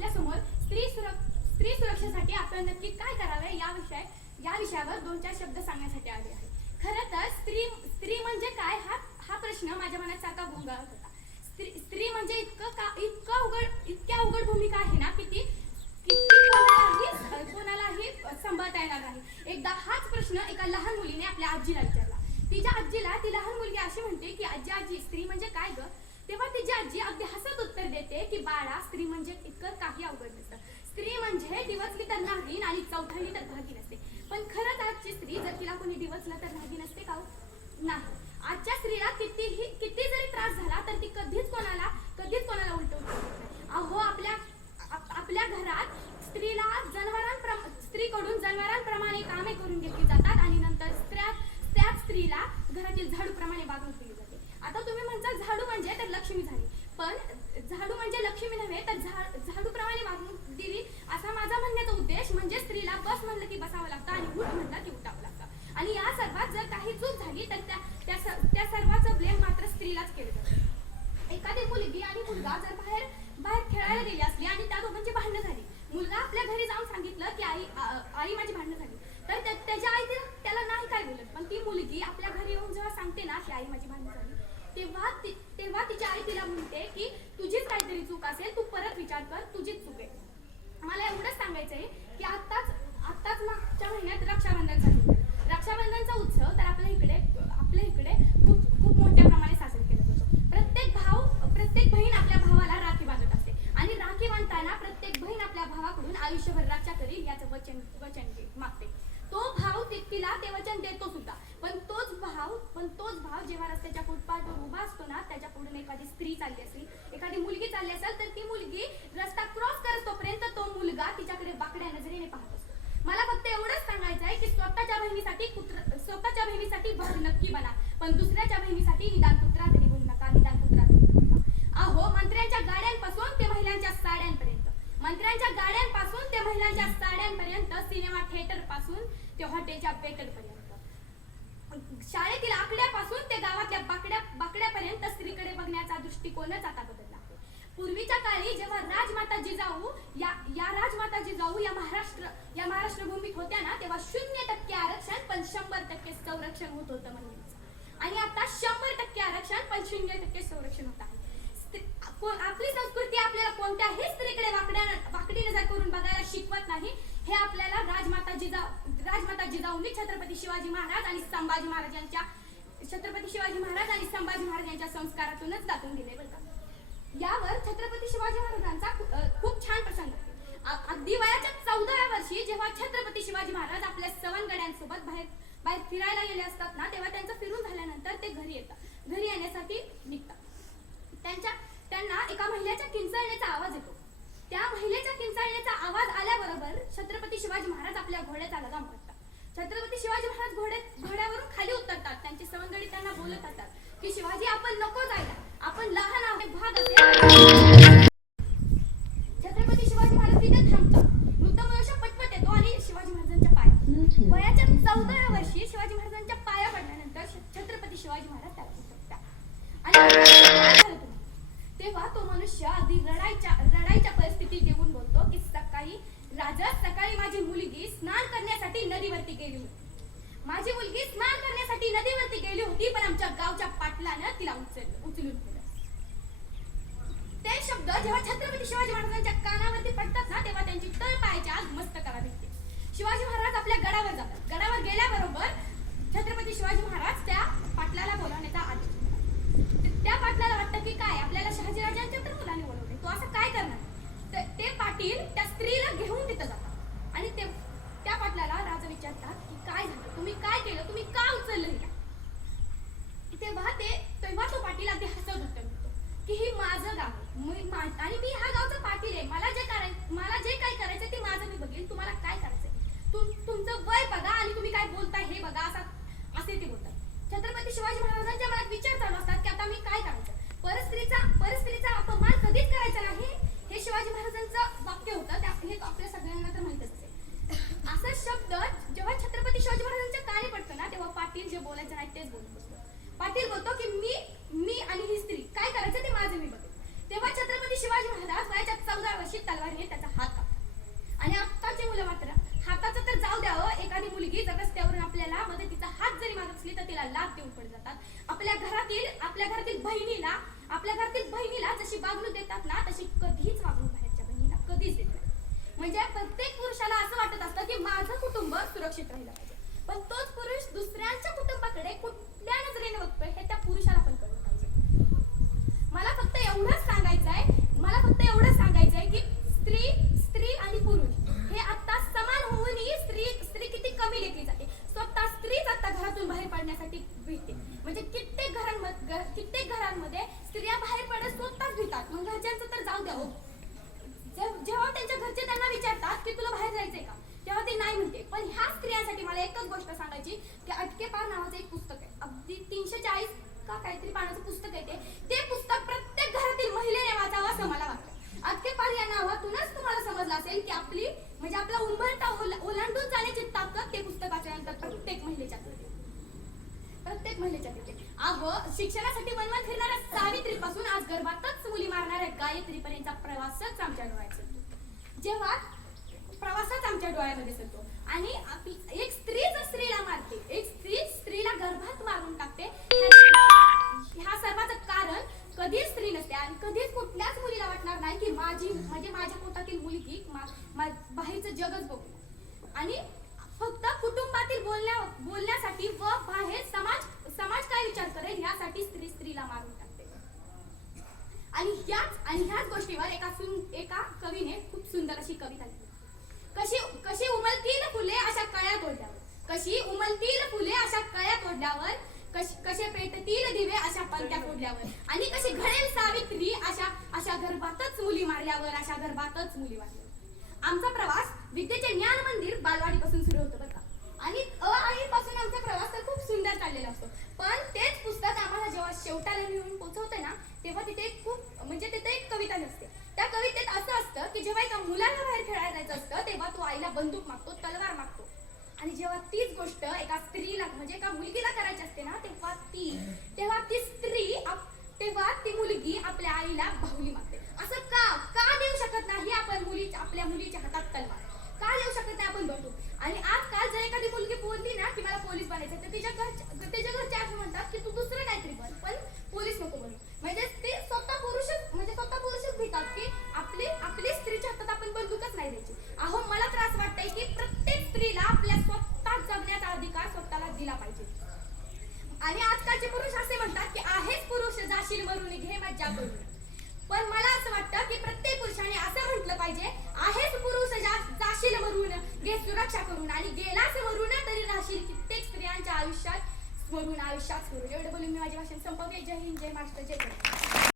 आपल्यासमोर स्त्री सुरक स्त्री सुरक्षेसाठी आपण नक्की काय करावे या विषय या विषयावर दोन चार शब्द सांगण्यासाठी आले आहे. खरं तर स्त्री स्त्री म्हणजे काय? हा हा प्रश्न माझ्या मनात सारखा गोंगाळत होता. स्त्री स्त्री म्हणजे इतकं का इतकं अवघड इतक्या अवघड भूमिका आहे ना की ती कोणालाही कोणालाही सांभाळता येणार नाही. एकदा हाच प्रश्न एका लहान मुलीने आपल्या आजीला विचारला. तिच्या आजीला ती लहान मुलगी अशी म्हणते की आजी आजी स्त्री म्हणजे काय ग? तेव्हा तिची आजी अगदी हसत उत्तर देते की बाळा स्त्री म्हणजे इतकं काही अवघड नसतं. स्त्री म्हणजे दिवसली तर नागीन आणि चौथाली तर भागी नसते. पण खरंच आजची स्त्री जर तिला कोणी दिवसला तर भागी नसते का हो? नाही. आजच्या स्त्रीला कितीही किती जरी त्रास झाला तर ती कधीच कोणाला कधीच कोणाला उलटवू अहो आपल्या आप- आपल्या घरात स्त्रीला जनावरांप्रमा स्त्रीकडून जनावरांप्रमाणे कामे करून घेतली जातात आणि नंतर स्त्रिया त्याच स्त्रीला घरातील झाडूप्रमाणे वागणूक दिली आता तुम्ही म्हणता झाडू म्हणजे तर लक्ष्मी झाली. पण झाडू म्हणजे लक्ष्मी नव्हे तर झाडू झाडूप्रमाणे वागणूक दिली असा माझा म्हणण्याचा उद्देश म्हणजे स्त्रीला बस म्हणलं की बसावं लागतं आणि उठ म्हणलं की उठावं लागतं. आणि या सर्वात जर काही चूक झाली तर त्या त्या त्या सर्वाचं ब्लेम मात्र स्त्रीलाच केलं जातं. एखादी मुलगी आणि मुलगा जर बाहेर बाहेर खेळायला गेली असली आणि त्या दोघांची भांडणं झाली. मुलगा आपल्या घरी जाऊन सांगितलं की आई आई माझी भांडणं झाली. तर त्या- त्याच्या आई त्याला नाही काय बोलत. पण ती मुलगी आपल्या घरी येऊन जेव्हा सांगते ना की आई माझी भांडणं झाली तेव्हा तेव्हा तिची आई तिला म्हणते की तुझीच काहीतरी चूक असेल तू परत विचार कर तुझीच चूक आहे. मला एवढंच सांगायचं आहे की आत्ताच आत्ताच मागच्या महिन्यात रक्षाबंधन झालं. रक्षाबंधनचा उत्सव तर आपल्या इकडे आपल्या इकडे खूप खूप मोठ्या प्रमाणे साजरा केला जातो. प्रत्येक भाव प्रत्येक बहीण आपल्या भावाला राखी बांधत असते. आणि राखी बांधताना प्रत्येक बहीण आपल्या भावाकडून आयुष्यभर रक्षा करील याचं वचन वचन घे- मागते तो भाव ति- तिला ते वचन देतो सुद्धा पण तोच भाव भाव जेव्हा रस्त्याच्या फुटपाथवर उभा असतो ना त्याच्या पुढून एखादी स्त्री चालली असेल एखादी मुलगी चालली असेल तर ती मुलगी रस्ता क्रॉस करत तोपर्यंत तो मुलगा तिच्याकडे बाकड्या नजरेने पाहत असतो. मला फक्त एवढंच सांगायचं आहे की स्वतःच्या बहिणीसाठी कुत्र स्वतःच्या बहिणीसाठी भाऊ नक्की बना पण दुसऱ्याच्या बहिणीसाठी निदान कुत्रा तरी बनू नका निदान कुत्रा तरी बनू नका. अहो मंत्र्यांच्या गाड्यांपासून ते महिलांच्या साड्यांपर्यंत. मंत्र्यांच्या गाड्यांपासून ते महिलांच्या साड्यांपर्यंत सिनेमा थिएटरपासून ते हॉटेलच्या बेटर पर्यंत. शाळेतील आकड्यापासून ते गावातल्या बाकड्या बाकड्यापर्यंत स्त्रीकडे बघण्याचा दृष्टिकोनच आता बदलला आहे. पूर्वीच्या काळी जेव्हा राजमाता जिजाऊ या या राजमाता जिजाऊ या महाराष्ट्र या महाराष्ट्र भूमीत होत्या ना तेव्हा शून्य टक्के आरक्षण पण शंभर टक्के संरक्षण होत होतं म्हणजे आणि आता शंभर टक्के आरक्षण पण शून्य टक्के संरक्षण होत आहे. आपली संस्कृती आपल्याला कोणत्याही स्त्रीकडे वाकड्या वाकडी नजर करून बघायला शिकवत नाही हे आपल्याला राजमाता जिजाऊ छत्रपती शिवाजी महाराज आणि संभाजी महाराजांच्या छत्रपती शिवाजी महाराज आणि संभाजी महाराज यांच्या संस्कारातूनच दाखवून दिले बरं का. यावर छत्रपती शिवाजी महाराजांचा खूप छान प्रसंग अगदी वयाच्या चौदाव्या वर्षी जेव्हा छत्रपती शिवाजी महाराज आपल्या सवंगड्यांसोबत बाहेर बाहेर फिरायला गेले असतात ना तेव्हा त्यांचं फिरून झाल्यानंतर ते घरी येतात. घरी येण्यासाठी निघतात. त्यांच्या त्यांना एका महिलेच्या किंचाळण्याचा आवाज येतो. त्या महिलेच्या किंचाळण्याचा आवाज आल्याबरोबर छत्रपती शिवाजी महाराज आपल्या घोड्याचा लगाम पडतात छत्रपती शिवाजी महाराज घोडे घोड्यावरून खाली उतरतात. त्यांचे सवंगडी त्यांना बोलत असतात की शिवाजी आपण नको जायला. आपण लहान आहोत भाग असेल. छत्रपती शिवाजी महाराज तिथे थांबतात. मृतमनुष्य पटपट येतो आणि शिवाजी महाराजांच्या पाया वयाच्या चौदाव्या वर्षी शिवाजी महाराजांच्या पाया पडल्यानंतर छत्रपती शिवाजी महाराज त्याला उतरतात. आणि तेव्हा तो मनुष्य अगदी रडायच्या रडायच्या परिस्थितीत येऊन बोलतो की सकाळी राजा सकाळी माझी मुलगी स्नान करण्यासाठी नदीवरती गेली होती. माझी मुलगी स्नान करण्यासाठी नदीवरती गेली होती पण आमच्या गावच्या पाटलानं तिला उचल उचलून ते शब्द जेव्हा छत्रपती शिवाजी महाराजांच्या कानावरती पडतात ना तेव्हा त्यांची तळ पायाच्या आग मस्तकाला भेटते शिवाजी महाराज आपल्या गडावर जातात. गडावर गेल्याबरोबर छत्रपती शिवाजी महाराज त्या पाटलाला बोलावण्याचा आदेश त्या पाटलाला वाटतं की काय आपल्याला शहाजीराजांच्या तर मुलाने बोलवले तो असं काय करणार? पाटील त्या स्त्रीला घेऊन तिथं जातात. आणि ते त्या पाटलाला राजा विचारतात की काय झालं? तुम्ही काय केलं? तुम्ही का उचललं हिला? तेव्हा ते तेव्हा तो पाटील अगदी हसत उत्तर की ही माझं गाव मी आणि मी हा गावचा पाटील आहे. मला जे करायचं मला जे काय करायचं ते माझं मी बघेन. तुम्हाला काय करायचंय? तुम तुमचं वय बघा आणि तुम्ही काय बोलताय हे बघा असा असे ते बोलतात. छत्रपती शिवाजी महाराजांच्या मनात विचार चालू असतात की आता मी काय करायचं? परस्त्रीचा परस्त्रीचा अपमान कधीच वाक्य होतं हे आपल्या सगळ्यांना तर माहीत असते. असा शब्द जेव्हा छत्रपती शिवाजी महाराजांच्या कानी पडतो ना तेव्हा पाटील जे बोलायचं नाही तेच बोलत असतो. पाटील बोलतो की मी मी आणि ही स्त्री काय करायचं ते माझं मी बघतो तेव्हा छत्रपती शिवाजी महाराज वयाच्या चौदा वर्षी तलवारीने त्याचा हात आणि आत्ताची मुलं मात्र हाताचं तर जाऊ द्यावं एखादी मुलगी जर रस्त्यावरून आपल्याला मध्ये मदतीचा हात जरी मागत असली तर तिला लाभ देऊन पडत जातात. आपल्या घरातील आपल्या घरातील बहिणीला आपल्या घरातील बहिणीला जशी बागणूक देतात ना तशी म्हणजे प्रत्येक पुरुषाला असं वाटत असतं की माझं कुटुंब सुरक्षित राहिलं पाहिजे. पण तोच पुरुष दुसऱ्यांच्या कुटुंबाकडे कुठल्या नजरेने बघतोय हे त्या पुरुषाला पण कळलं पाहिजे. मला फक्त एवढंच सांगायचं आहे मला फक्त एवढंच सांगायचं आहे की स्त्री स्त्री आणि पुरुष हे आता समान होऊनही स्त्री स्त्री किती कमी लेखली जाते. स्वतः स्त्रीच आता घरातून बाहेर पडण्यासाठी भीते म्हणजे कित्येक घरांमध्ये कित्येक घरांमध्ये स्त्रिया बाहेर पडत स्वतःच भीतात मग घरच्यांचं तर जाऊ द्या हो. जेव्हा त्यांच्या घरचे त्यांना विचारतात की तुला बाहेर जायचंय का? तेव्हा ते नाही म्हणते. पण ह्या स्त्रियांसाठी मला एकच गोष्ट सांगायची की अटके पार नावाचं एक पुस्तक आहे. अगदी तीनशे चाळीस का काहीतरी पानाचं पुस्तक आहे ते. ते पुस्तक प्रत्येक घरातील महिलेने वाचावं असं मला वाटतं. अटके पार या नावातूनच तुम्हाला समजलं असेल की आपली म्हणजे आपला उंबरटा ओलांडून जाण्याची ताकद ते पुस्तक वाचल्यानंतर प्रत्येक महिलेच्या प्रत्येक महिलेच्या येते अगं शिक्षणासाठी वनवन फिरणाऱ्या सावित्रीपासून आज गर्भातच मुली मारणाऱ्या गायत्रीपर्यंतचा प्रवासच आमच्या डोळ्यात सरतो जेव्हा प्रवासच आमच्या डोळ्यामध्ये सरतो आणि आपली- एक स्त्री जर स्त्रीला मारते एक स्त्री स्त्रीला गर्भात मारून टाकते ह्या सर्वाचं कारण कधीच स्त्री नसते आणि कधीच कुठल्याच मुलीला वाटणार नाही की माझी म्हणजे माझ्या पोटातील मुलगी बाहेरचं जगच बघू. आणि फक्त कुटुंबातील बोलण्या बोलण्यासाठी काय विचार करेल यासाठी स्त्री स्त्रीला मारून टाकते. आणि ह्याच आणि ह्याच गोष्टीवर एका सुन एका कवीने खूप सुंदर अशी कविता लिहिली. कशी कशी उमलतील फुले अशा कळ्या तोडल्यावर. कशी उमलतील फुले अशा कळ्या तोडल्यावर. कसे पेटतील दिवे अशा पलट्या फोडल्यावर. आणि कशी घडेल सावित्री अशा अशा गर्भातच मुली मारल्यावर अशा गर्भातच मुली मारल्यावर. आमचा प्रवास विद्येचे ज्ञान मंदिर बालवाडीपासून सुरू होतो बघा. आणि अ आई पासून आमचा प्रवास तर खूप सुंदर चाललेला असतो. पण तेच पुस्तक आम्हाला जेव्हा शेवटाला लिहून पोचवते ना तेव्हा तिथे एक खूप म्हणजे तिथे एक कविता नसते. त्या कवितेत असं असतं की जेव्हा एका मुलाला बाहेर खेळायला जायचं असतं तेव्हा तो आईला बंदूक मागतो तलवार मागतो. आणि जेव्हा तीच गोष्ट एका स्त्रीला म्हणजे एका मुलगीला करायची असते ना तेव्हा ती तेव्हा ती स्त्री मज्जा पण मला असं वाटतं की प्रत्येक पुरुषाने असं म्हटलं पाहिजे आहेच पुरुष जाशील मरून घे सुरक्षा करून आणि गेलाच मरून तरी राहशील कित्येक स्त्रियांच्या आयुष्यात स्मरून आयुष्यात स्मरून एवढं बोलून मी माझी भाषण संपवले जय हिंद जय महाराष्ट्र जय